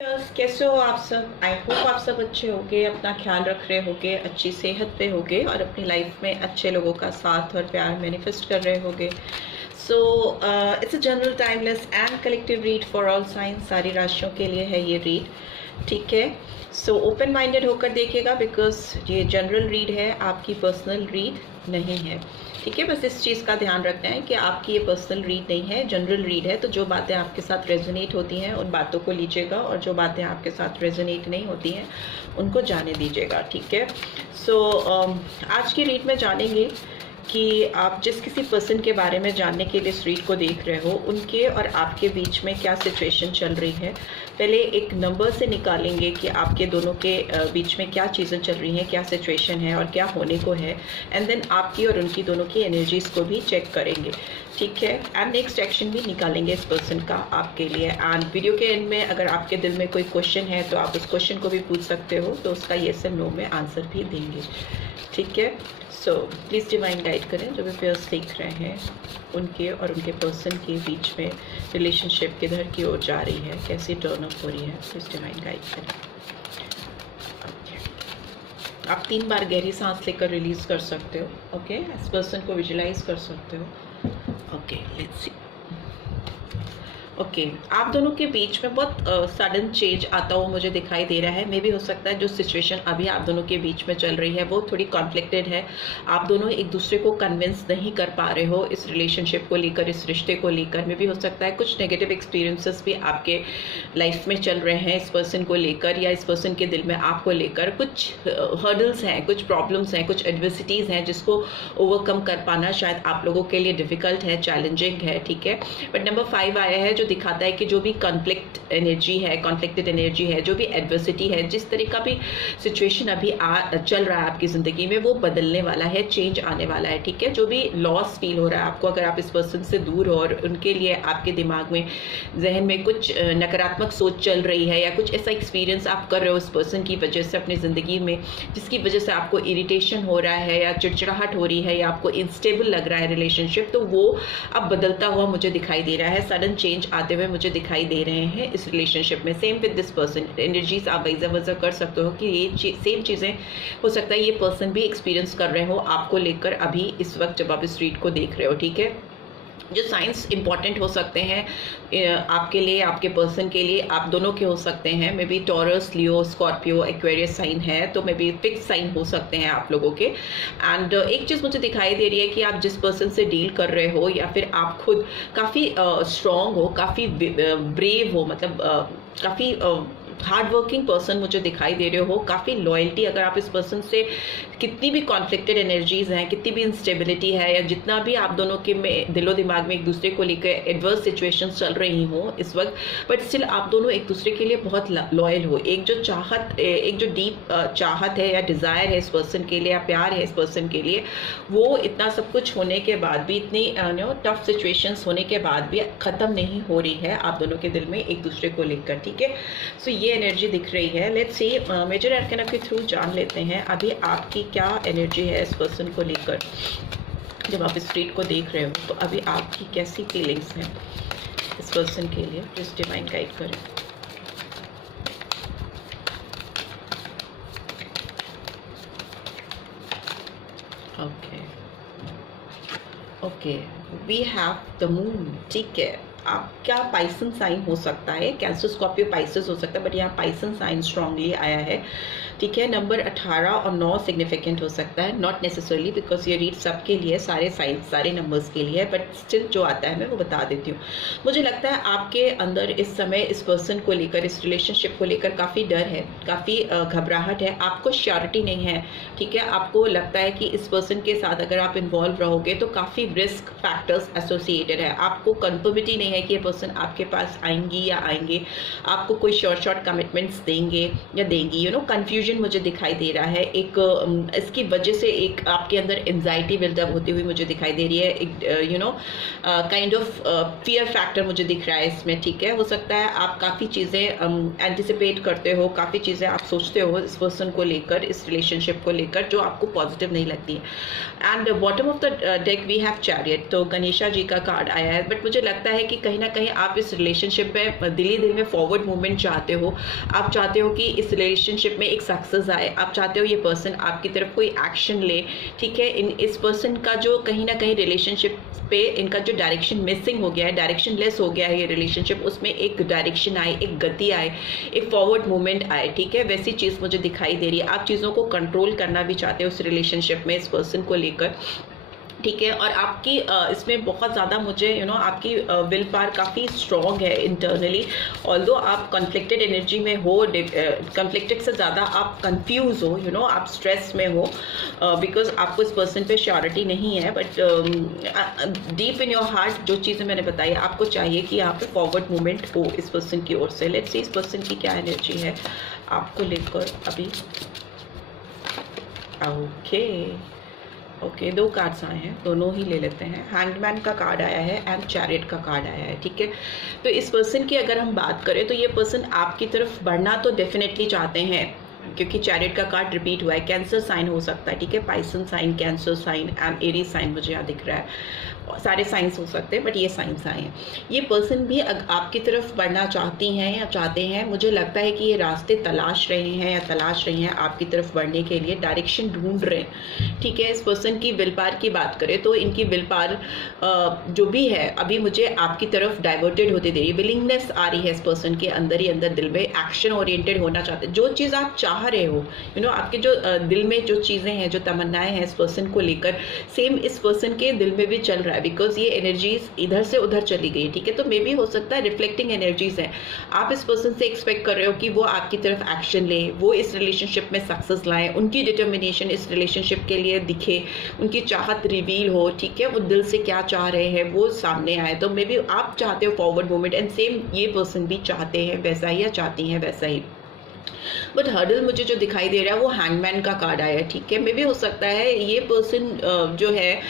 कैसे हो आप सब। आई होप आप सब अच्छे होगे, अपना ख्याल रख रहे होगे, अच्छी सेहत पे होगे और अपनी लाइफ में अच्छे लोगों का साथ और प्यार मैनिफेस्ट कर रहे होगे। So it's a general timeless and collective read for all science. सारी राशियों के लिए है ये रीड, ठीक है। सो ओपन माइंडेड होकर देखिएगा, बिकॉज ये जनरल रीड है, आपकी पर्सनल रीड नहीं है, ठीक है। बस इस चीज़ का ध्यान रखना है कि आपकी ये पर्सनल रीड नहीं है, जनरल रीड है। तो जो बातें आपके साथ रेजोनेट होती हैं उन बातों को लीजिएगा, और जो बातें आपके साथ रेजोनेट नहीं होती हैं उनको जाने दीजिएगा, ठीक है। सो आज की रीड में जानेंगे कि आप जिस किसी पर्सन के बारे में जानने के लिए इस रीड को देख रहे हो, उनके और आपके बीच में क्या सिचुएशन चल रही है। पहले एक नंबर से निकालेंगे कि आपके दोनों के बीच में क्या चीज़ें चल रही हैं, क्या सिचुएशन है और क्या होने को है। एंड देन आपकी और उनकी दोनों की एनर्जीज़ को भी चेक करेंगे, ठीक है। एंड नेक्स्ट एक्शन भी निकालेंगे इस पर्सन का आपके लिए। एंड वीडियो के एंड में अगर आपके दिल में कोई क्वेश्चन है तो आप उस क्वेश्चन को भी पूछ सकते हो, तो उसका येस एंड नो में आंसर भी देंगे, ठीक है। सो प्लीज़ डिवाइन गाइड करें जो भी पेयर्स देख रहे हैं, उनके और उनके पर्सन के बीच में रिलेशनशिप किधर की ओर जा रही है, कैसी टर्न अप हो रही है। प्लीज़ डिवाइन गाइड करें। आप 3 बार गहरी सांस लेकर रिलीज कर सकते हो, ओके। इस पर्सन को विजुलाइज कर सकते हो, ओके। Let's see. ओके आप दोनों के बीच में बहुत सडन चेंज आता हुआ मुझे दिखाई दे रहा है। मे भी हो सकता है जो सिचुएशन अभी आप दोनों के बीच में चल रही है वो थोड़ी कॉन्फ्लिक्टेड है। आप दोनों एक दूसरे को कन्विंस नहीं कर पा रहे हो इस रिलेशनशिप को लेकर, इस रिश्ते को लेकर। मे भी हो सकता है कुछ नेगेटिव एक्सपीरियंसेस भी आपके लाइफ में चल रहे हैं इस पर्सन को लेकर, या इस पर्सन के दिल में आपको लेकर कुछ हर्डल्स हैं, कुछ प्रॉब्लम्स हैं, कुछ एडवर्सिटीज़ हैं जिसको ओवरकम कर पाना शायद आप लोगों के लिए डिफिकल्ट है, चैलेंजिंग है, ठीक है। बट नंबर 5 आया है जो दिखाता है कि जो भी कॉन्फ्लिक्ट एनर्जी है, कॉन्फ्लिक्टेड एनर्जी है, जो भी एडवर्सिटी है, जिस तरह का भी सिचुएशन अभी चल रहा है आपकी ज़िंदगी में, वो बदलने वाला है, चेंज आने वाला है, ठीक है। जो भी लॉस फील हो रहा है आपको, अगर आप इस पर्सन से दूर हो और उनके लिए आपके दिमाग में, जहन में कुछ नकारात्मक सोच चल रही है, या कुछ ऐसा एक्सपीरियंस आप कर रहे हो उस पर्सन की वजह से अपनी ज़िंदगी में, जिसकी वजह से आपको इरिटेशन हो रहा है या चिड़चिड़ाहट हो रही है या आपको इनस्टेबल लग रहा है रिलेशनशिप, तो वो अब बदलता हुआ मुझे दिखाई दे रहा है। सडन चेंज आते हुए मुझे दिखाई दे रहे हैं इस रिलेशनशिप में। Same with this person, energies आप वैसा वजह कर सकते हो कि ये सेम चीज़ें हो सकता है ये पर्सन भी एक्सपीरियंस कर रहे हो आपको लेकर अभी इस वक्त जब आप इस रीड को देख रहे हो, ठीक है। जो साइंस इंपॉर्टेंट हो सकते हैं आपके लिए, आपके पर्सन के लिए, आप दोनों के हो सकते हैं। Maybe Taurus, Leo, Scorpio, Aquarius sign है, तो मे बी फिक्स साइन हो सकते हैं आप लोगों के। एंड एक चीज़ मुझे दिखाई दे रही है कि आप जिस पर्सन से डील कर रहे हो, या फिर आप खुद काफ़ी स्ट्रॉन्ग हो, काफ़ी ब्रेव हो, मतलब काफ़ी हार्ड वर्किंग पर्सन मुझे दिखाई दे रहे हो, काफ़ी लॉयल्टी। अगर आप इस पर्सन से कितनी भी कॉन्फ्लिक्टेड एनर्जीज हैं, कितनी भी इंस्टेबिलिटी है, या जितना भी आप दोनों के में दिलो दिमाग में एक दूसरे को लेकर एडवर्स सिचुएशंस चल रही हो इस वक्त, बट स्टिल आप दोनों एक दूसरे के लिए बहुत लॉयल हो। एक जो चाहत, एक जो डीप चाहत है या डिज़ायर है इस पर्सन के लिए, या प्यार है इस पर्सन के लिए, वो इतना सब कुछ होने के बाद भी, इतनी टफ सिचुएशंस होने के बाद भी ख़त्म नहीं हो रही है आप दोनों के दिल में एक दूसरे को लेकर, ठीक है। सो ये एनर्जी दिख रही है। लेट्स सी, मेजर आर्काना के थ्रू जान लेते हैं अभी आपकी क्या एनर्जी है इस पर्सन को लेकर। जब आप इस रीड को देख रहे हो तो अभी आपकी कैसी फीलिंग्स हैं इस पर्सन के लिए। प्लीज डिवाइन गाइड करें। Okay okay, we have the moon, ठीक है। आपका पाइसन साइन हो सकता है, कैंसर, स्कॉर्पियो, पाइसेस हो सकता है, बट यहाँ पाइसन साइन स्ट्रांगली आया है, ठीक है। नंबर 18 और 9 सिग्निफिकेंट हो सकता है, नॉट नेसेसरली, बिकॉज ये रीड सबके लिए, सारे साइन, सारे नंबर्स के लिए है, बट स्टिल जो आता है मैं वो बता देती हूँ। मुझे लगता है आपके अंदर इस समय इस पर्सन को लेकर, इस रिलेशनशिप को लेकर काफ़ी डर है, काफ़ी घबराहट है, आपको श्योरिटी नहीं है, ठीक है। आपको लगता है कि इस पर्सन के साथ अगर आप इन्वॉल्व रहोगे तो काफ़ी रिस्क फैक्टर्स एसोसिएटेड है। आपको कन्फर्मिटी नहीं है कि ये पर्सन आपके पास आएंगी या आएंगे, आपको कोई शॉर्ट कमिटमेंट्स देंगे या देंगी, कन्फ्यूजन मुझे दिखाई दे रहा है। एक इसकी वजह से एक आपके अंदर एंजाइटी बिल्डअप होती हुई मुझे दिखाई दे रही है, एक काइंड ऑफ फियर फैक्टर मुझे दिख रहा है इसमें, ठीक है। हो सकता है आप काफ़ी चीज़ें एंटिसिपेट करते हो, काफ़ी चीज़ें आप सोचते हो इस पर्सन को लेकर, इस रिलेशनशिप को लेकर, जो आपको पॉजिटिव नहीं लगती है। And bottom of the deck we have chariot, तो गणेशा जी का कार्ड आया है, बट मुझे लगता है कि कहीं ना कहीं आप इस रिलेशनशिप में दिल में फॉरवर्ड मूवमेंट चाहते हो। आप चाहते हो कि इस रिलेशनशिप में एक सक्सेस आए, आप चाहते हो ये पर्सन आपकी तरफ कोई एक्शन ले, ठीक है। इस पर्सन का जो कहीं ना कहीं रिलेशनशिप पे इनका जो डायरेक्शन मिसिंग हो गया है, डायरेक्शन लेस हो गया है ये रिलेशनशिप, उसमें एक डायरेक्शन आए, एक गति आए, एक फॉरवर्ड मूवमेंट आए, ठीक है। वैसी चीज़ मुझे दिखाई दे रही है। आप चीज़ों को कंट्रोल करना भी चाहते हो उस रिलेशनशिप में इस पर्सन को लेकर, ठीक है। और आपकी इसमें बहुत ज़्यादा मुझे आपकी विल पावर काफ़ी स्ट्रॉन्ग है इंटरनली। ऑल्दो आप कॉन्फ्लिक्टेड एनर्जी में हो, कॉन्फ्लिक्टेड से ज़्यादा आप कंफ्यूज हो, आप स्ट्रेस में हो, बिकॉज आपको इस पर्सन पे श्योरिटी नहीं है। But deep in your heart जो चीज़ें मैंने बताई, आपको चाहिए कि यहाँ पे फॉरवर्ड मूवमेंट हो इस पर्सन की ओर से। लेट्स सी इस पर्सन की क्या एनर्जी है आपको लेकर अभी। ओके, दो कार्ड्स आए हैं, दोनों ही ले लेते हैं। हैंगमैन का कार्ड आया है एंड चैरियट का कार्ड आया है, ठीक है। तो इस पर्सन की अगर हम बात करें तो ये पर्सन आपकी तरफ बढ़ना तो डेफिनेटली चाहते हैं, क्योंकि चैरियट का कार्ड रिपीट हुआ है। कैंसर साइन हो सकता है, ठीक है। Pisces sign, Cancer sign and Aries sign मुझे यहाँ दिख रहा है। सारे साइंस हो सकते हैं बट ये साइंस आए हैं। ये पर्सन भी आपकी तरफ बढ़ना चाहती हैं या चाहते हैं। मुझे लगता है कि ये रास्ते तलाश रहे हैं या तलाश रही हैं आपकी तरफ बढ़ने के लिए, डायरेक्शन ढूंढ रहे हैं, ठीक है। इस पर्सन की विल पावर की बात करें तो इनकी विल पावर जो भी है अभी मुझे आपकी तरफ डाइवर्टेड होती दे रही है। विलिंगनेस आ रही है इस पर्सन के अंदर ही अंदर, दिल में एक्शन ओरिएंटेड होना चाहते हैं। जो चीज़ आप चाह रहे हो, आपके जो दिल में जो चीज़ें हैं, जो तमन्नाएं हैं इस पर्सन को लेकर, सेम इस पर्सन के दिल में भी चल रहा है, बिकॉज ये एनर्जीज इधर से उधर चली गई, ठीक है। तो मे भी हो सकता है रिफ्लेक्टिंग एनर्जीज हैं। आप इस पर्सन से एक्सपेक्ट कर रहे हो कि वो आपकी तरफ एक्शन ले, वो इस रिलेशनशिप में सक्सेस लाएं, उनकी डिटर्मिनेशन इस रिलेशनशिप के लिए दिखे, उनकी चाहत रिवील हो, ठीक है। वो दिल से क्या चाह रहे हैं वो सामने आए। तो मे बी आप चाहते हो फॉरवर्ड मूवमेंट एंड सेम ये पर्सन भी चाहते हैं वैसा ही या चाहती हैं वैसा ही। बट हर्डल मुझे जो दिखाई दे रहा है वो हैंगमैन का कार्ड आया है, ठीक है। मे भी हो सकता है ये पर्सन जो है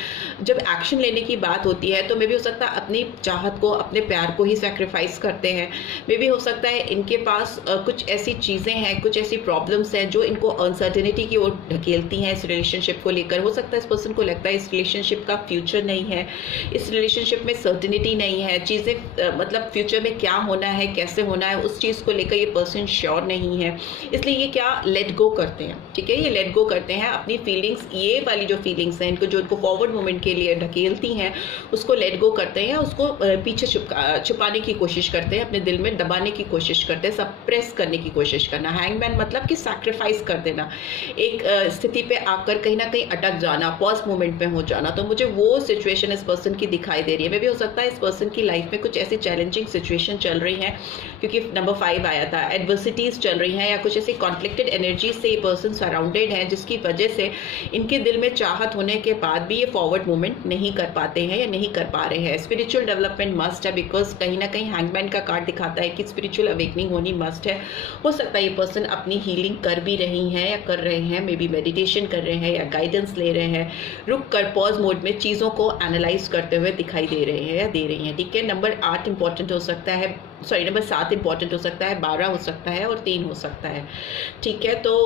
जब एक्शन लेने की बात होती है तो मे भी हो सकता है अपनी चाहत को, अपने प्यार को ही सैक्रिफाइस करते हैं। मे भी हो सकता है इनके पास कुछ ऐसी चीज़ें हैं, कुछ ऐसी प्रॉब्लम्स हैं जो इनको अनसर्टेनिटी की ओर ढकेलती हैं इस रिलेशनशिप को लेकर। हो सकता है इस पर्सन को लगता है इस रिलेशनशिप का फ्यूचर नहीं है, इस रिलेशनशिप में सर्टेनिटी नहीं है, चीज़ें मतलब फ्यूचर में क्या होना है, कैसे होना है, उस चीज़ को लेकर ये पर्सन श्योर नहीं है। इसलिए ये क्या लेट गो करते हैं, ठीक है। ये लेट गो करते हैं अपनी फीलिंग्स, ये वाली जो फीलिंग्स हैं इनको, जो इनको फॉरवर्ड मूवमेंट के लिए ढकेलती हैं, उसको लेट गो करते हैं, उसको पीछे छुपाने की कोशिश करते हैं, अपने दिल में दबाने की कोशिश करते हैं, सप्रेस करने की कोशिश करना। हैंगमैन मतलब कि सैक्रिफाइस कर देना, एक स्थिति पे आकर कहीं ना कहीं अटक जाना, पॉज मूवमेंट में हो जाना। तो मुझे वो सिचुएशन इस पर्सन की दिखाई दे रही है। मे भी हो सकता है इस पर्सन की लाइफ में कुछ ऐसी चैलेंजिंग सिचुएशन चल रही है, क्योंकि नंबर 5 आया था, एडवर्सिटीज चल रही हैं या कुछ ऐसी कॉन्फ्लिक्टेड एनर्जी से ये पर्सन सराउंडेड है, जिसकी वजह से इनके दिल में चाहत होने के बाद भी ये फॉरवर्ड मूवमेंट नहीं कर पाते हैं या नहीं कर पा रहे हैं। स्पिरिचुअल डेवलपमेंट मस्ट है, बिकॉज कहीं ना कहीं हैंगमैन का कार्ड दिखाता है कि स्पिरिचुअल अवेकनिंग होनी मस्ट है। हो सकता है ये पर्सन अपनी हीलिंग कर भी रही हैं या कर रहे हैं, मे बी मेडिटेशन कर रहे हैं या गाइडेंस ले रहे हैं, रुक कर पॉज मोड में चीज़ों को एनालाइज करते हुए दिखाई दे रहे हैं या दे रही हैं, ठीक है। नंबर 8 इंपॉर्टेंट हो सकता है, नंबर 7 इंपॉर्टेंट हो सकता है, 12 हो सकता है और 3 हो सकता है, ठीक है। तो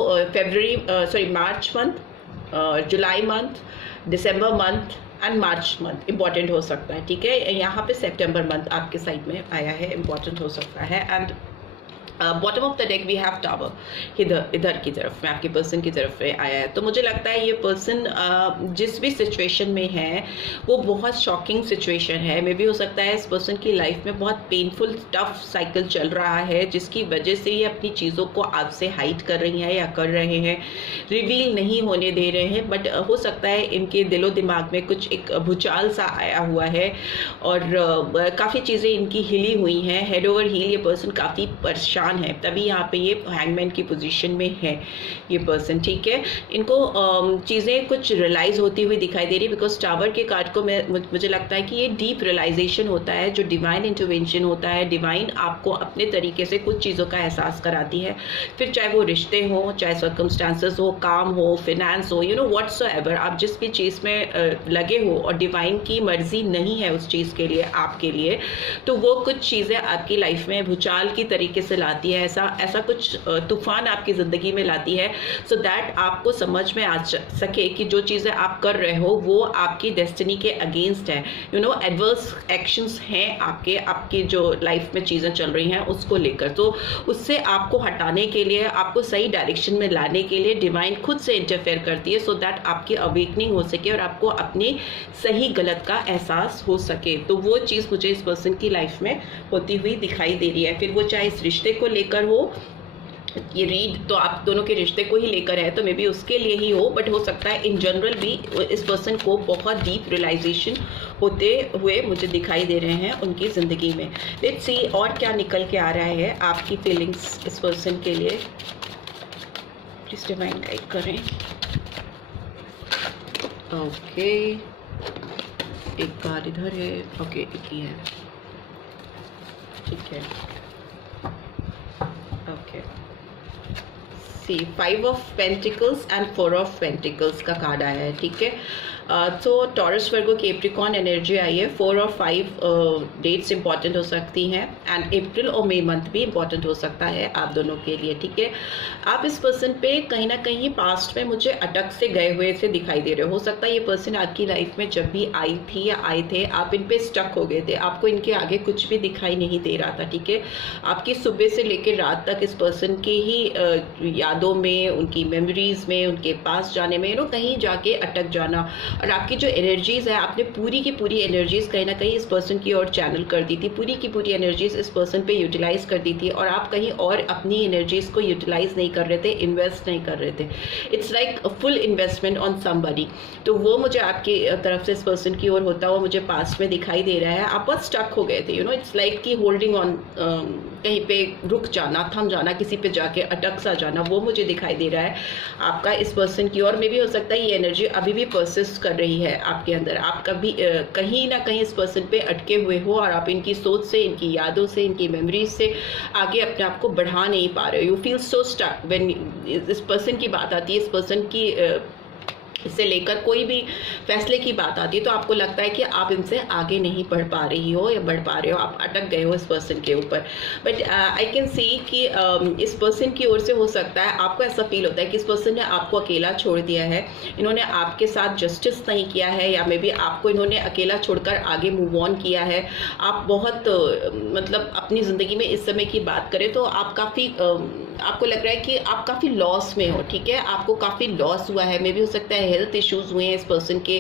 March month, July month, December month and March month important हो सकता है, ठीक है। यहाँ पे सितंबर मंथ आपके साइड में आया है, इंपॉर्टेंट हो सकता है। And bottom of the deck we have tower, इधर की तरफ में आपके पर्सन की तरफ में आया है। तो मुझे लगता है ये पर्सन जिस भी सिचुएशन में है वो बहुत शॉकिंग सिचुएशन है। मे भी हो सकता है इस पर्सन की लाइफ में बहुत पेनफुल टफ साइकिल चल रहा है, जिसकी वजह से ये अपनी चीज़ों को आपसे हाइड कर रही हैं या कर रहे हैं, रिवील नहीं होने दे रहे हैं। बट हो सकता है इनके दिलो दिमाग में कुछ एक भूचाल सा आया हुआ है और काफ़ी चीज़ें इनकी हिली हुई हैं, हेड ओवर हील ये पर्सन काफ़ी परेशान है, तभी यहाँ पे ये हैंगमैन की पोजीशन में है ये पर्सन, ठीक है। इनको चीज़ें कुछ रियलाइज होती हुई दिखाई दे रही है, बिकॉज टावर के कार्ड को मुझे लगता है कि ये डीप रियलाइजेशन होता है, जो डिवाइन इंटरवेंशन होता है। डिवाइन आपको अपने तरीके से कुछ चीज़ों का एहसास कराती है, फिर चाहे वो रिश्ते हो, चाहे सर्कमस्टांसेस हो, काम हो, फिनेंस हो, व्हाटसोएवर, आप जिस भी चीज़ में लगे हो और डिवाइन की मर्जी नहीं है उस चीज़ के लिए आपके लिए, तो वो कुछ चीज़ें आपकी लाइफ में भूचाल की तरीके से लाती लाती है, ऐसा ऐसा कुछ तूफान आपकी ज़िंदगी में लाती है, सो दैट आपको समझ में आ सके कि जो चीज़ें आप कर रहे हो वो आपकी डेस्टिनी के अगेंस्ट है। यू नो, एडवर्स एक्शंस हैं आपके आपकी जो लाइफ में चीज़ें चल रही हैं उसको लेकर, तो उससे आपको हटाने के लिए, आपको सही डायरेक्शन में लाने के लिए डिवाइन खुद से इंटरफेयर करती है, सो दैट आपकी अवेकनिंग हो सके और आपको अपने सही गलत का एहसास हो सके। तो वो चीज़ मुझे इस पर्सन की लाइफ में होती हुई दिखाई दे रही है। फिर वो चाहे इस रिश्ते को लेकर हो, ये रीड तो आप दोनों के रिश्ते को ही लेकर है, तो मे बी उसके लिए ही हो, बट हो सकता है इन जनरल भी इस पर्सन को बहुत डीप रियलाइजेशन होते हुए मुझे दिखाई दे रहे हैं उनकी ज़िंदगी में। लेट्स सी और क्या निकल के आ रहा है आपकी फीलिंग्स इस पर्सन के लिए। प्लीज डिवाइन गाइड करें। ओके, एक कार्ड इधर है, ओके एक ही है, ठीक है। Okay, see 5 of pentacles and 4 of pentacles का कार्ड आया है, ठीक है। तो टॉरस वर्गो कैप्रिकॉर्न एनर्जी आई है। 4 और 5 डेट्स इंपॉर्टेंट हो सकती हैं, एंड अप्रैल और मई मंथ भी इंपॉर्टेंट हो सकता है आप दोनों के लिए, ठीक है। आप इस पर्सन पे कहीं ना कहीं पास्ट में मुझे अटक से गए हुए से दिखाई दे रहे हो सकता है ये पर्सन आपकी लाइफ में जब भी आई थी या आए थे, आप इन पे स्टक हो गए थे, आपको इनके आगे कुछ भी दिखाई नहीं दे रहा था, ठीक है। आपकी सुबह से लेकर रात तक इस पर्सन की ही यादों में, उनकी मेमोरीज में, उनके पास जाने में, कहीं जाके अटक जाना, और आपकी जो एनर्जीज है, आपने पूरी की पूरी एनर्जीज कहीं ना कहीं इस पर्सन की ओर चैनल कर दी थी, पूरी की पूरी एनर्जीज इस पर्सन पे यूटिलाइज कर दी थी, और आप कहीं और अपनी एनर्जीज को यूटिलाइज नहीं कर रहे थे, इन्वेस्ट नहीं कर रहे थे। It's like full investment on somebody. तो वो मुझे आपकी तरफ से इस पर्सन की ओर होता हुआ मुझे पास्ट में दिखाई दे रहा है। आप बहुत स्टक हो गए थे, इट्स लाइक कि होल्डिंग ऑन, कहीं पे रुक जाना, थम जाना, किसी पे जाके अटक सा जाना, वो मुझे दिखाई दे रहा है आपका इस पर्सन की ओर में भी। हो सकता है ये एनर्जी अभी भी परसिस्ट कर रही है आपके अंदर, आप कभी कहीं ना कहीं इस पर्सन पे अटके हुए हो, और आप इनकी सोच से, इनकी यादों से, इनकी मेमोरीज से आगे अपने आप को बढ़ा नहीं पा रहे हो। You feel so stuck when इस पर्सन की बात आती है, इस पर्सन की इससे लेकर कोई भी फैसले की बात आती है, तो आपको लगता है कि आप इनसे आगे नहीं बढ़ पा रही हो या बढ़ पा रहे हो, आप अटक गए हो इस पर्सन के ऊपर। बट आई कैन सी कि इस पर्सन की ओर से हो सकता है आपको ऐसा फील होता है कि इस पर्सन ने आपको अकेला छोड़ दिया है, इन्होंने आपके साथ जस्टिस नहीं किया है, या मे बी आपको इन्होंने अकेला छोड़कर आगे मूव ऑन किया है। आप बहुत मतलब अपनी ज़िंदगी में इस समय की बात करें तो आप काफ़ी आपको लग रहा है कि आप काफ़ी लॉस में हो, ठीक है, आपको काफ़ी लॉस हुआ है। मे भी हो सकता है हेल्थ इश्यूज हुए हैं इस पर्सन के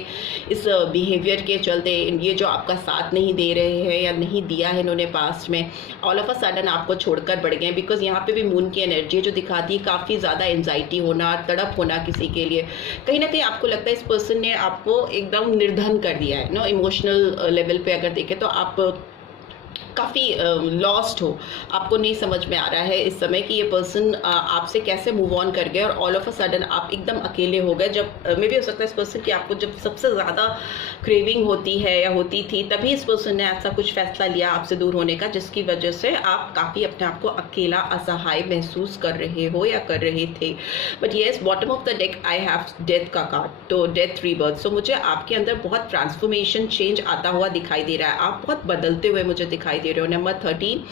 इस बिहेवियर के चलते, ये जो आपका साथ नहीं दे रहे हैं या नहीं दिया है इन्होंने पास्ट में, ऑल ऑफ अ सडन आपको छोड़कर बढ़ गए। बिकॉज यहाँ पे भी मून की एनर्जी जो दिखाती है काफ़ी ज़्यादा एंजाइटी होना, तड़प होना किसी के लिए, कहीं ना कहीं आपको लगता है इस पर्सन ने आपको एकदम निर्धन कर दिया है इमोशनल लेवल पे अगर देखें तो आप काफ़ी लॉस्ट हो, आपको नहीं समझ में आ रहा है इस समय कि ये पर्सन आपसे कैसे मूव ऑन कर गए, और ऑल ऑफ अ सडन आप एकदम अकेले हो गए। जब मे भी हो सकता है इस पर्सन की आपको जब सबसे ज़्यादा क्रेविंग होती है या होती थी, तभी इस पर्सन ने ऐसा कुछ फैसला लिया आपसे दूर होने का, जिसकी वजह से आप काफ़ी अपने आप को अकेला, असहाय महसूस कर रहे हो या कर रहे थे। But yes, bottom of the deck I have death का कार्ड, तो डेथ रीबर्थ। सो मुझे आपके अंदर बहुत ट्रांसफॉर्मेशन, चेंज आता हुआ दिखाई दे रहा है, आप बहुत बदलते हुए मुझे दिखाई दे रहे हो। नंबर 13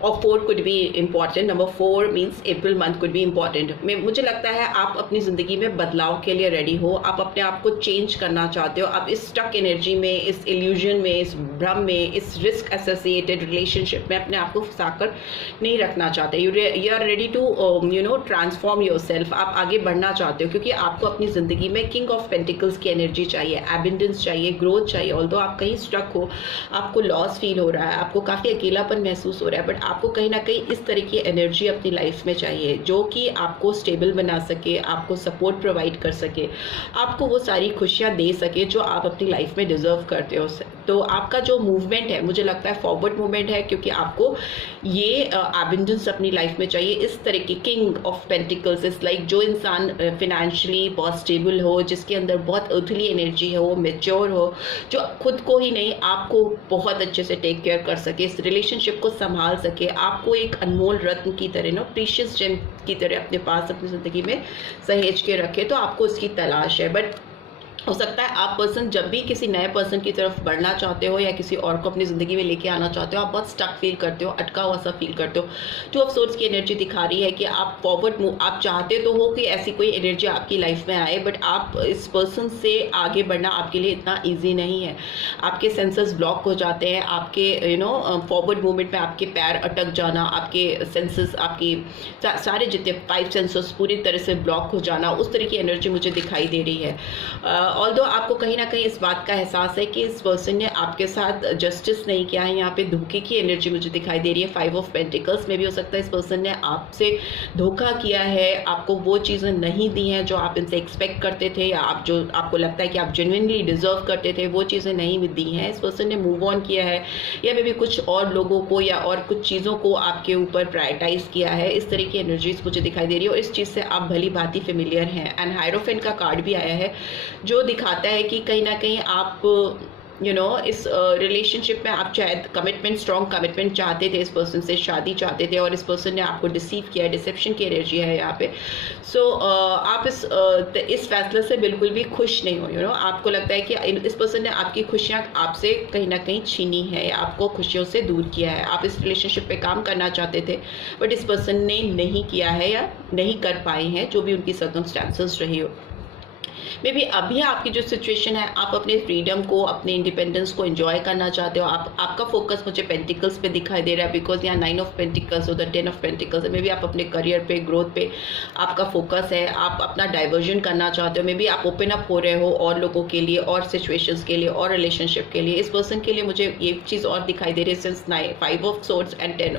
और 4 could be important. Number 4 means April month could be important. मुझे लगता है आप अपनी ज़िंदगी में बदलाव के लिए रेडी हो, आप अपने आप को चेंज करना चाहते हो, आप इस स्टक एनर्जी में, इस इल्यूजन में, इस भ्रम में, इस रिस्क एसोसिएटेड रिलेशनशिप में अपने आप को फंसाकर नहीं रखना चाहते। You are ready to transform yourself, आप आगे बढ़ना चाहते हो, क्योंकि आपको अपनी ज़िंदगी में किंग ऑफ पेंटिकल्स की एनर्जी चाहिए, एबिंडेंस चाहिए, ग्रोथ चाहिए। ऑल्दो आप कहीं स्टक हो, आपको लॉस फील हो रहा है, आपको काफ़ी अकेलापन महसूस हो रहा है, बट आपको कहीं ना कहीं इस तरह की एनर्जी अपनी लाइफ में चाहिए जो कि आपको स्टेबल बना सके, आपको सपोर्ट प्रोवाइड कर सके, आपको वो सारी खुशियाँ दे सके जो आप अपनी लाइफ में डिजर्व करते हो। तो आपका जो मूवमेंट है मुझे लगता है फॉरवर्ड मूवमेंट है, क्योंकि आपको ये एबिंडेंस अपनी लाइफ में चाहिए। इस तरह की king of pentacles is like जो इंसान फिनेंशियली बहुत स्टेबल हो, जिसके अंदर बहुत अर्थली एनर्जी हो, मैच्योर हो, जो खुद को ही नहीं आपको बहुत अच्छे से टेक केयर कर सके, इस रिलेशनशिप को संभाल सके, आपको एक अनमोल रत्न की तरह प्रीशियस जेम की तरह अपने पास अपनी ज़िंदगी में सहेज के रखे, तो आपको इसकी तलाश है। बट हो सकता है आप पर्सन जब भी किसी नए पर्सन की तरफ बढ़ना चाहते हो या किसी और को अपनी ज़िंदगी में लेके आना चाहते हो, आप बहुत स्टक फील करते हो, अटका हुआ सा फील करते हो। टू ऑफ सोर्ड्स की एनर्जी दिखा रही है कि आप फॉरवर्ड मूव, आप चाहते तो हो कि ऐसी कोई एनर्जी आपकी लाइफ में आए, बट आप इस पर्सन से आगे बढ़ना आपके लिए इतना ईजी नहीं है। आपके सेंसेस ब्लॉक हो जाते हैं, आपके फॉरवर्ड मूवमेंट में आपके पैर अटक जाना, आपके सेंसेस, आपकी सारे जितने 5 सेंसेस पूरी तरह से ब्लॉक हो जाना, उस तरह की एनर्जी मुझे दिखाई दे रही है। ऑल्दो आपको कहीं ना कहीं इस बात का एहसास है कि इस पर्सन ने आपके साथ जस्टिस नहीं किया है। यहाँ पे धोखे की एनर्जी मुझे दिखाई दे रही है। 5 ऑफ पेंटिकल्स में भी हो सकता है इस पर्सन ने आपसे धोखा किया है, आपको वो चीज़ें नहीं दी हैं जो आप इनसे एक्सपेक्ट करते थे, या आप जो आपको लगता है कि आप जेन्युइनली डिजर्व करते थे, वो चीज़ें नहीं दी हैं। इस पर्सन ने मूव ऑन किया है, या मे भी कुछ और लोगों को या और कुछ चीज़ों को आपके ऊपर प्रायोरिटाइज किया है। इस तरह की एनर्जीज मुझे दिखाई दे रही है और इस चीज़ से आप भली भांति फेमिलियर हैं। एंड हायरोफेंट का कार्ड भी आया है जो दिखाता है कि कहीं ना कहीं आप इस रिलेशनशिप में आप शायद कमिटमेंट, स्ट्रॉन्ग कमिटमेंट चाहते थे, इस पर्सन से शादी चाहते थे और इस पर्सन ने आपको डिसीव किया है। डिसेप्शन की एनर्जी है यहाँ पे। सो आप इस फैसले से बिल्कुल भी खुश नहीं हो। आपको लगता है कि इस पर्सन ने आपकी खुशियाँ आपसे कहीं ना कहीं छीनी है या आपको खुशियों से दूर किया है। आप इस रिलेशनशिप पे काम करना चाहते थे बट इस पर्सन ने नहीं किया है या नहीं कर पाए हैं, जो भी उनकी सर्कमस्टांसेस रही हो। मे बी अभी आपकी जो सिचुएशन है, आप अपने फ्रीडम को, अपने इंडिपेंडेंस को एंजॉय करना चाहते हो। आपका फोकस मुझे पेंटिकल्स पे दिखाई दे रहा है, बिकॉज यहाँ 9 ऑफ पेंटिकल्स और 10 ऑफ पेंटिकल्स है। मे बी आप अपने करियर पे, ग्रोथ पे आपका फोकस है, आप अपना डाइवर्जन करना चाहते हो। मे बी आप ओपन अप हो रहे हो और लोगों के लिए, और सिचुएशंस के लिए, और रिलेशनशिप के लिए। इस पर्सन के लिए मुझे ये चीज़ और दिखाई दे रही है, since 5 of swords and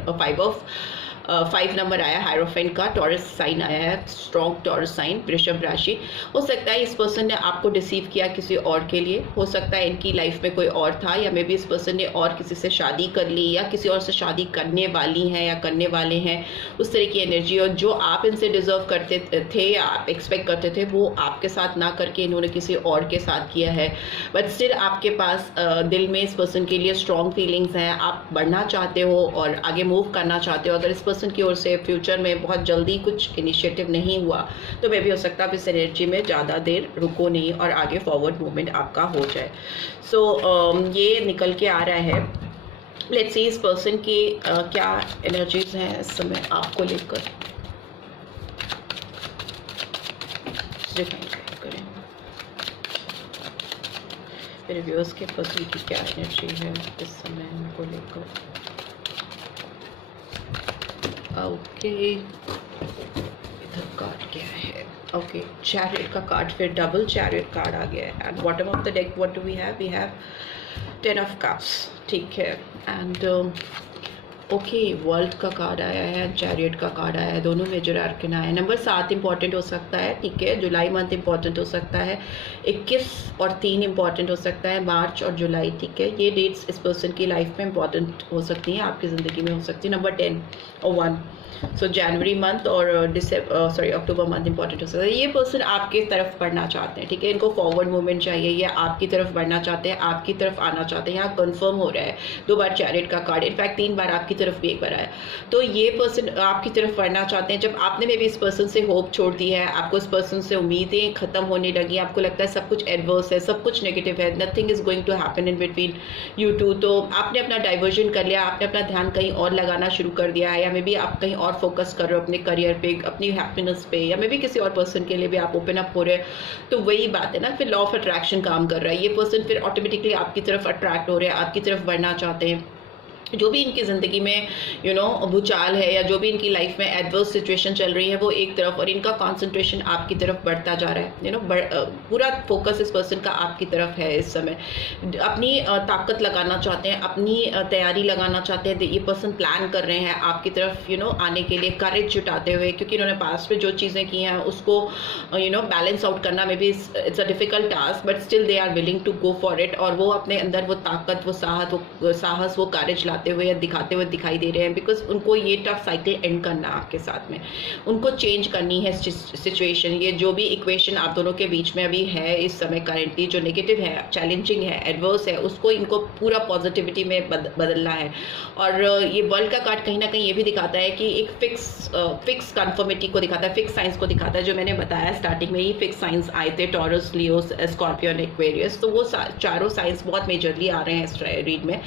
5 number आया हायरोफेंट का, टॉरस साइन आया है, स्ट्रॉन्ग टॉरस साइन, वृषभ राशि। हो सकता है इस पर्सन ने आपको डिसीव किया किसी और के लिए, हो सकता है इनकी लाइफ में कोई और था, या मे बी इस पर्सन ने और किसी से शादी कर ली या किसी और से शादी करने वाली हैं या करने वाले हैं। उस तरह की एनर्जी, और जो आप इनसे डिजर्व करते थे या आप एक्सपेक्ट करते थे वो आपके साथ ना करके इन्होंने किसी और के साथ किया है। बट स्टिल आपके पास दिल में इस पर्सन के लिए स्ट्रॉन्ग फीलिंग्स हैं, आप बढ़ना चाहते हो और आगे मूव करना चाहते हो। अगर इस पर्सन की ओर से फ्यूचर में बहुत जल्दी कुछ इनिशिएटिव नहीं हुआ तो मे भी हो सकता है आप इस एनर्जी में ज़्यादा देर रुको नहीं और आगे फॉरवर्ड मूवमेंट आपका हो जाए। सो ये निकल के आ रहा है। लेट्स सी इस पर्सन की क्या एनर्जीज हैं इस समय आपको लेकर। करें मेरे व्यूअर्स के पर्सन की क्या एनर्जी है इस समय उनको लेकर। ओके इधर कार्ड क्या है? ओके चैरियट का कार्ड, फिर डबल चैरियट कार्ड आ गया है। And bottom of the deck what do we have 10 of cups, ठीक है। एंड ओके वर्ल्ड का कार्ड आया है, चैरियट का कार्ड आया है, दोनों मेजर आर्कन आए हैं। नंबर 7 इंपॉर्टेंट हो सकता है, ठीक है। जुलाई मंथ इंपॉर्टेंट हो सकता है, 21 और 3 इंपॉर्टेंट हो सकता है, मार्च और जुलाई, ठीक है। ये डेट्स इस पर्सन की लाइफ में इंपॉर्टेंट हो सकती हैं, आपकी ज़िंदगी में हो सकती है। नंबर 10 और 1, सो जनवरी मंथ और अक्टूबर मंथ इंपॉर्टेंट हो सकता है। ये पर्सन आपके तरफ बढ़ना चाहते हैं, ठीक है। इनको फॉरवर्ड मूवमेंट चाहिए, ये आपकी तरफ बढ़ना चाहते हैं, आपकी तरफ आना चाहते हैं। यहाँ कंफर्म हो रहा है 2 बार चैरियट का कार्ड, इनफैक्ट 3 बार आपकी तरफ भी एक बार आया। तो ये पर्सन आपकी तरफ बढ़ना चाहते हैं। जब आपने मे भी इस पर्सन से होप छोड़ दी है, आपको इस पर्सन से उम्मीदें खत्म होने लगी, आपको लगता है सब कुछ एडवर्स है, सब कुछ नेगेटिव है, nothing is going to happen in between you two, तो आपने अपना डाइवर्जन कर लिया, आपने अपना ध्यान कहीं और लगाना शुरू कर दिया है, या मे बी आप कहीं और फोकस कर रहे हो अपने करियर पे, अपनी हैप्पीनेस पे, या मे बी किसी और पर्सन के लिए भी आप ओपन अप हो रहे हैं। तो वही बात है ना, फिर लॉ ऑफ अट्रैक्शन काम कर रहा है। ये पर्सन फिर ऑटोमेटिकली आपकी तरफ अट्रैक्ट हो रहे हैं, आपकी तरफ बढ़ना चाहते हैं। जो भी इनकी ज़िंदगी में भूचाल है या जो भी इनकी लाइफ में एडवर्स सिचुएशन चल रही है वो एक तरफ, और इनका कंसंट्रेशन आपकी तरफ बढ़ता जा रहा है। पूरा फोकस इस पर्सन का आपकी तरफ है इस समय। अपनी ताकत लगाना चाहते हैं, अपनी तैयारी लगाना चाहते हैं। ये पर्सन प्लान कर रहे हैं आपकी तरफ आने के लिए, करेज जुटाते हुए, क्योंकि इन्होंने पास्ट में जो चीज़ें की हैं उसको बैलेंस आउट करना में भी it's a difficult task, but still they are willing to go for it. और वो अपने अंदर वो ताकत, वो साहस, वो करेज बताते हुए या दिखाते हुए दिखाई दे रहे हैं, बिकॉज उनको ये टफ साइकिल एंड करना है आपके साथ में, उनको चेंज करनी है सिचुएशन। ये जो भी इक्वेशन आप दोनों के बीच में अभी है इस समय करेंटली, जो नेगेटिव है, चैलेंजिंग है, एडवर्स है, उसको इनको पूरा पॉजिटिविटी में बदलना है। और ये वर्ल्ड का कार्ड कहीं ना कहीं ये भी दिखाता है कि एक फिक्स कन्फर्मिटी को दिखाता है, फिक्स साइंस को दिखाता है। जो मैंने बताया स्टार्टिंग में ही फिक्स साइंस आए थे, टॉरस, लियो, स्कॉर्पियन, एक्वेरियस, तो वो चारों साइंस बहुत मेजरली आ रहे हैं इस रीड में।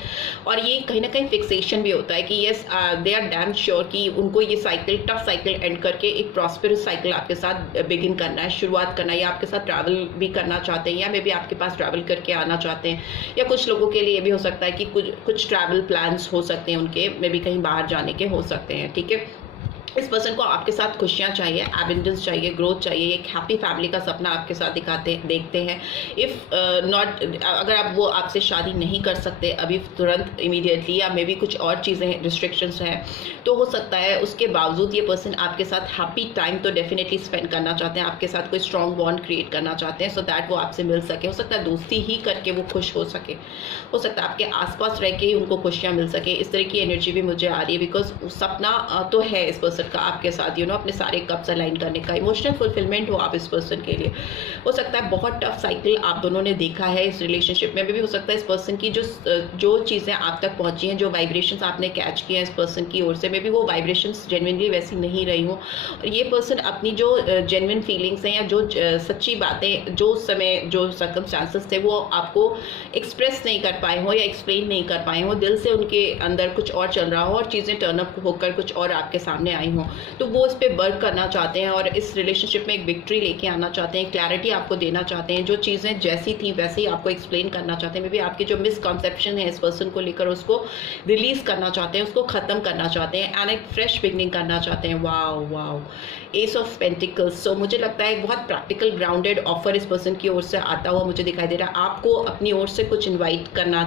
और ये कहीं ना कहीं फिक्सेशन भी होता है कि yes they are damn sure कि उनको ये साइकिल, टफ साइकिल एंड करके एक प्रॉस्पेरस साइकिल आपके साथ बिगिन करना है, शुरुआत करना है, या आपके साथ ट्रैवल भी करना चाहते हैं, या मे बी आपके पास ट्रैवल करके आना चाहते हैं, या कुछ लोगों के लिए ये भी हो सकता है कि कुछ ट्रैवल प्लान्स हो सकते हैं उनके, मे बी कहीं बाहर जाने के हो सकते हैं। ठीक है, इस पर्सन को आपके साथ खुशियाँ चाहिए, एबंडेंस चाहिए, ग्रोथ चाहिए, एक हैप्पी फैमिली का सपना आपके साथ देखते हैं। इफ़ नॉट, अगर आप वो आपसे शादी नहीं कर सकते अभी तुरंत इमीडिएटली, या मे बी कुछ और चीज़ें रिस्ट्रिक्शंस हैं, तो हो सकता है उसके बावजूद ये पर्सन आपके साथ हैप्पी टाइम तो डेफिनेटली स्पेंड करना चाहते हैं, आपके साथ कोई स्ट्रॉन्ग बॉन्ड क्रिएट करना चाहते हैं, सो दैट वो आपसे मिल सके। हो सकता है दोस्ती ही करके वो खुश हो सके, हो सकता है आपके आसपास रह के ही उनको खुशियाँ मिल सके। इस तरह की एनर्जी भी मुझे आ रही है, बिकॉज सपना तो है इस पर्सन का आपके साथ, अपने सारे कप्स अलाइन करने का, इमोशनल फुलफिलमेंट हो आप इस पर्सन के लिए। हो सकता है बहुत टफ साइकिल आप दोनों ने देखा है इस रिलेशनशिप में भी हो सकता है इस पर्सन की जो चीज़ें आप तक पहुंची हैं, जो वाइब्रेशंस आपने कैच किए हैं इस पर्सन की ओर से, मे बी वो वाइब्रेशंस जेन्युइनली वैसी नहीं रही हो, और ये पर्सन अपनी जो जेन्युइन फीलिंग्स हैं या जो सच्ची बातें जो समय जो सर्कमस्टांसेस थे वो आपको एक्सप्रेस नहीं कर पाए हो या एक्सप्लेन नहीं कर पाए हो, दिल से उनके अंदर कुछ और चल रहा हो और चीज़ें टर्नअप होकर कुछ और आपके सामने आई हों, तो वो इस पर वर्क करना चाहते हैं और इस रिलेशनशिप में एक विक्ट्री लेके आना चाहते हैं, क्लैरिटी आपको देना चाहते हैं, जो चीज़ें जैसी थी वैसे ही आपको एक्सप्लेन करना चाहते हैं। मे बी आपकी जो मिसकॉन्सेप्शन है इस पर्सन को लेकर उसको रिलीज करना चाहते हैं, उसको ख़त्म करना चाहते हैं एंड एक फ्रेश बिगनिंग करना चाहते हैं। Wow wow, ace of pentacles. So मुझे लगता है एक बहुत प्रैक्टिकल ग्राउंडेड ऑफर इस पर्सन की ओर से आता हुआ मुझे दिखाई दे रहा है। आपको अपनी ओर से कुछ इन्वाइट करना,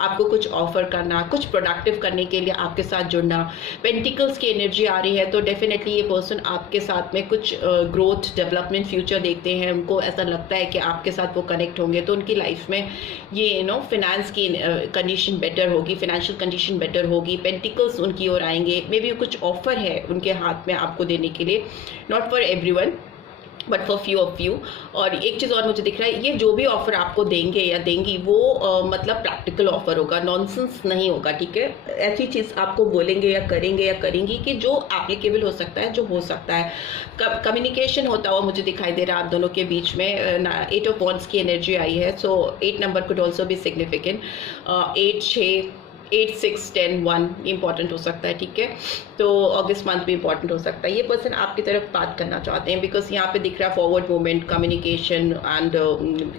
आपको कुछ ऑफर करना, कुछ प्रोडक्टिव करने के लिए आपके साथ जुड़ना। पेंटिकल्स की एनर्जी आ रही है, तो डेफिनेटली ये पर्सन आपके साथ में कुछ ग्रोथ, डेवलपमेंट, फ्यूचर देखते हैं। उनको ऐसा लगता है कि आपके साथ वो कनेक्ट होंगे तो उनकी लाइफ में ये फाइनेंस की कंडीशन बेटर होगी, फाइनेंशियल कंडीशन बेटर होगी, पेंटिकल्स उनकी ओर आएंगे। मे बी कुछ ऑफर है उनके हाथ में आपको देने के लिए, not for everyone but for few of you. और एक चीज़ और मुझे दिख रहा है, ये जो भी ऑफर आपको देंगे या देंगी वो मतलब प्रैक्टिकल ऑफर होगा, नॉनसेंस नहीं होगा। ठीक है, ऐसी चीज़ आपको बोलेंगे या करेंगी कि जो एप्लीकेबल हो सकता है, जो हो सकता है। कम्युनिकेशन होता हुआ मुझे दिखाई दे रहा है आप दोनों के बीच में। 8 ऑफ वॉन्ड्स की एनर्जी आई है, सो 8 नंबर कुड ऑल्सो भी सिग्निफिकेंट। 8, 6, 8, 6, 10, 1 इंपॉर्टेंट हो सकता है। ठीक है, तो अगस्त मंथ भी इंपॉर्टेंट हो सकता है। ये पर्सन आपकी तरफ बात करना चाहते हैं, बिकॉज यहाँ पे दिख रहा है forward movement, communication and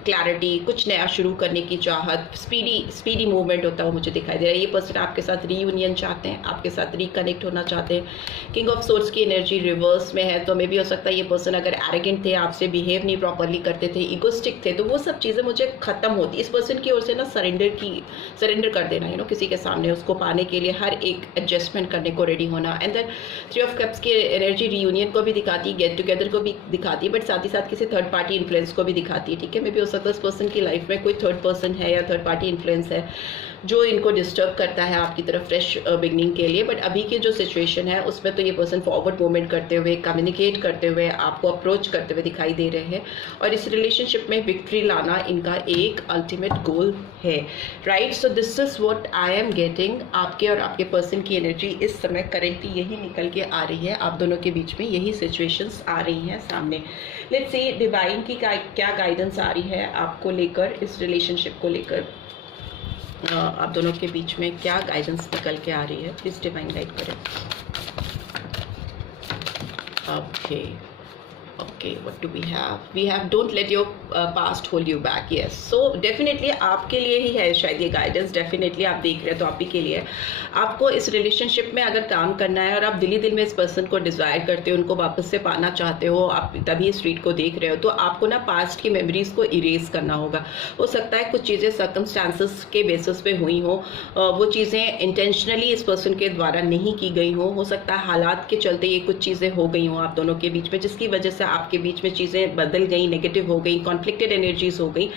clarity, कुछ नया शुरू करने की चाहत, स्पीडी मूवमेंट होता हुआ मुझे दिखाई दे रहा है। ये पर्सन आपके साथ रीयूनियन चाहते हैं, आपके साथ रिकनेक्ट होना चाहते हैं। किंग ऑफ सोर्ड्स की एनर्जी रिवर्स में है, तो मे भी हो सकता है ये पर्सन अगर एरोगेंट थे, आपसे बिहेव नहीं प्रॉपरली करते थे, इगोस्टिक थे, तो वो सब चीज़ें मुझे खत्म होती। इस पर्सन की ओर से ना सरेंडर कर देना, किसी के सामने उसको पाने के लिए हर एक एडजस्टमेंट करने को रेडी होना। एंड देन 3 ऑफ कप्स की एनर्जी रियूनियन को भी दिखाती है, गेट टुगेदर को भी दिखाती है, बट साथ ही साथ किसी थर्ड पार्टी इन्फ्लुएंस को भी दिखाती है। ठीक है, मे भी हो सकता है इस पर्सन की लाइफ में कोई थर्ड पर्सन है या थर्ड पार्टी इन्फ्लुएंस है जो इनको डिस्टर्ब करता है आपकी तरफ फ्रेश बिगनिंग के लिए। बट अभी की जो सिचुएशन है उसमें तो ये पर्सन फॉरवर्ड मूवमेंट करते हुए, कम्युनिकेट करते हुए, आपको अप्रोच करते हुए दिखाई दे रहे हैं, और इस रिलेशनशिप में विक्ट्री लाना इनका एक अल्टीमेट गोल है। Right, so this is what I am getting. आपके और आपके पर्सन की एनर्जी इस समय करेंटली यही निकल के आ रही है, आप दोनों के बीच में यही सिचुएशंस आ रही हैं सामने। लेट्स सी डिवाइन की क्या गाइडेंस आ रही है आपको लेकर, इस रिलेशनशिप को लेकर आप दोनों के बीच में क्या गाइडेंस निकल के आ रही है, प्लीज डिवाइन गाइड करें। Okay, what do we have? We have don't let your past hold you back. Yes, so definitely आपके लिए ही है शायद ये गाइडेंस। डेफिनेटली आप देख रहे हैं तो आप ही के लिए। आपको इस रिलेशनशिप में अगर काम करना है और आप दिल में इस पर्सन को डिज़ायर करते हो, उनको वापस से पाना चाहते हो, आप तभी इस रीड को देख रहे हो, तो आपको ना पास्ट की मेमोरीज को इरेज करना होगा। हो सकता है कुछ चीज़ें सर्कमस्टांसेस के बेसिस पे हुई हो, वो चीज़ें इंटेंशनली इस पर्सन के द्वारा नहीं की गई हो सकता है हालात के चलते ये कुछ चीज़ें हो गई हों आप दोनों के बीच में, जिसकी वजह से से आपके बीच में चीज़ें बदल गई, नेगेटिव हो गई, कॉन्फ्लिक्टेड एनर्जीज हो गई,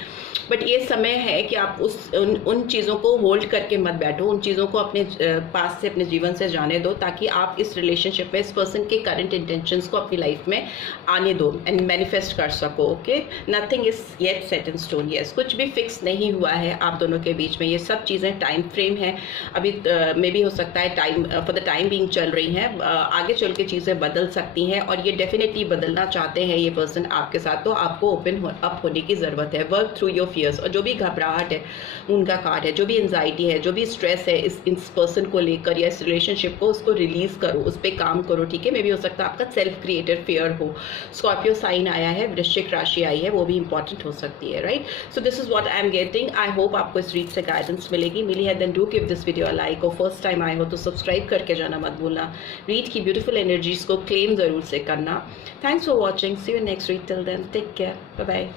बट ये समय है कि आप उन चीज़ों को होल्ड करके मत बैठो, उन चीज़ों को अपने पास से, अपने जीवन से जाने दो, ताकि आप इस रिलेशनशिप में इस पर्सन के करंट इंटेंशंस को अपनी लाइफ में आने दो एंड मैनिफेस्ट कर सको। Okay, nothing is yet set in stone. Yes, कुछ भी फिक्स नहीं हुआ है आप दोनों के बीच में, ये सब चीज़ें टाइम फ्रेम है, अभी मे भी हो सकता है time for the time being चल रही हैं, आगे चल के चीज़ें बदल सकती हैं, और ये डेफिनेटली बदलना चाहते हैं ये पर्सन आपके साथ, तो आपको ओपन अप होने की ज़रूरत है। वर्क थ्रू योर फियर्स, और जो भी घबराहट है उनका कार्ड है, जो भी एंजाइटी है, जो भी स्ट्रेस है इस पर्सन को लेकर या इस रिलेशनशिप को, उसको रिलीज करो, उस पर काम करो। ठीक है, मे भी हो सकता है आपका सेल्फ क्रिएटेड फियर हो। स्कॉर्पियो साइन आया है, वृश्चिक राशि आई है, वो भी इंपॉर्टेंट हो सकती है, right. So this is what I am getting. I hope आपको इस रीड से गाइडेंस मिलेगी। मिली है then do give this video a like, और फर्स्ट टाइम आए हो तो सब्सक्राइब करके जाना मत भूलना। रीड की ब्यूटीफुल एनर्जीज को क्लेम जरूर से करना। Thanks for watching, see you next read, till then take care, bye bye.